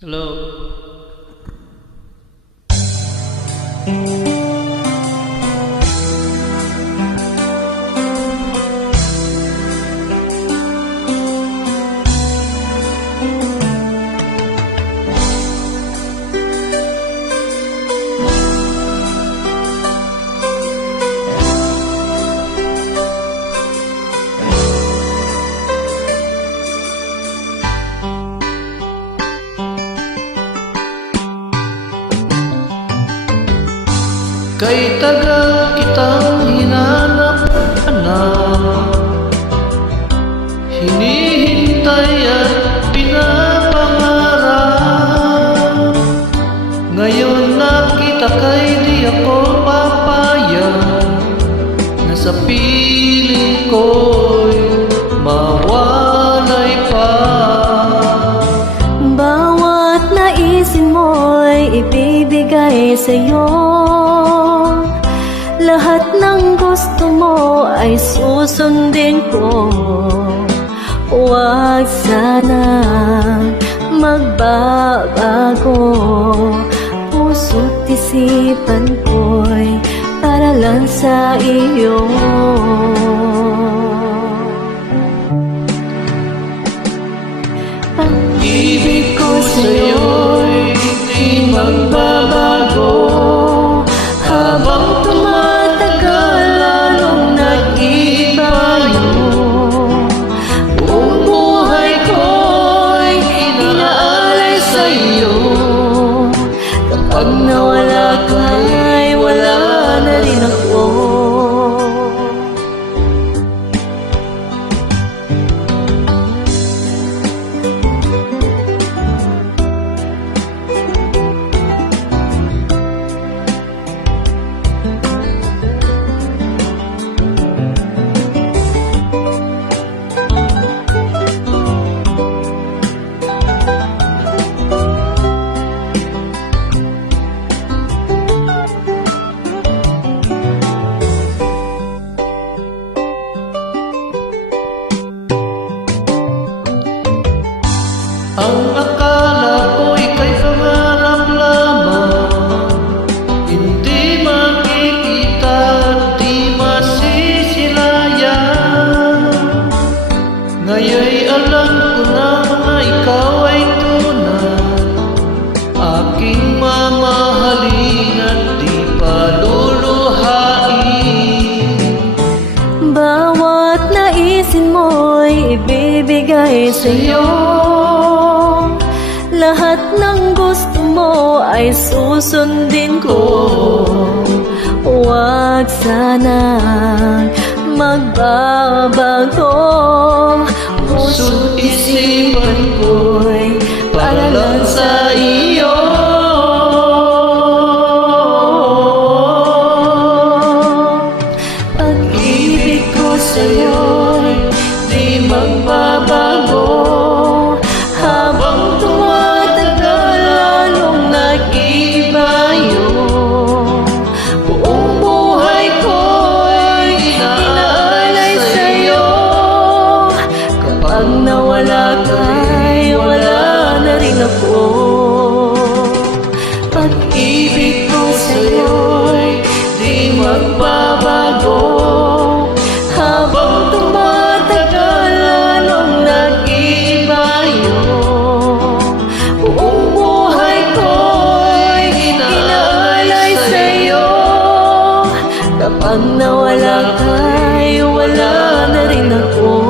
Hello. Kay tagal kitang hinanap-hanap, hinihintay at pinapangarap. Ngayon nakita kay di ako papayag na sa piling ko'y mawalay pa. Bawat naisin mo'y ibibigay sa'yo, lahat ng gusto mo ay susundin ko. Huwag sana magbabago, puso't isipan ko'y para lang sa iyo. Pag-ibig ko sa'yo'y di magbabago, habang tumatagal lalong nag-iba yun. Buong buhay ko'y inaalay sa'yo. Kapag nawala ka'y wala na rin ako. Ang akala ko ika'y pangarap lamang, hindi makikita at di masisilayan. Ngayon'y alam ko na nga ikaw ay tunay, aking mamahalin at di paluluhain. Bawat naisin mo'y ibibigay sa'yo, lahat ng gusto mo ay susundin ko. Huwag sana magbabago, Puso't isipan ko'y para lang sa iyo. Pag-ibig ko sa'yo'y Di magbabago, habang tumatagal lalong nag-iba yun. Buong buhay ko'y inaalay sa'yo. Kapag nawala ka'y wala na rin ako. Pag-ibig ko sa'yo'y di magbabago, habang tumatagal lalong nag-iba yun. Buong buhay ko'y inaalay sa'yo. Kapag nawala ka'y wala na rin ako.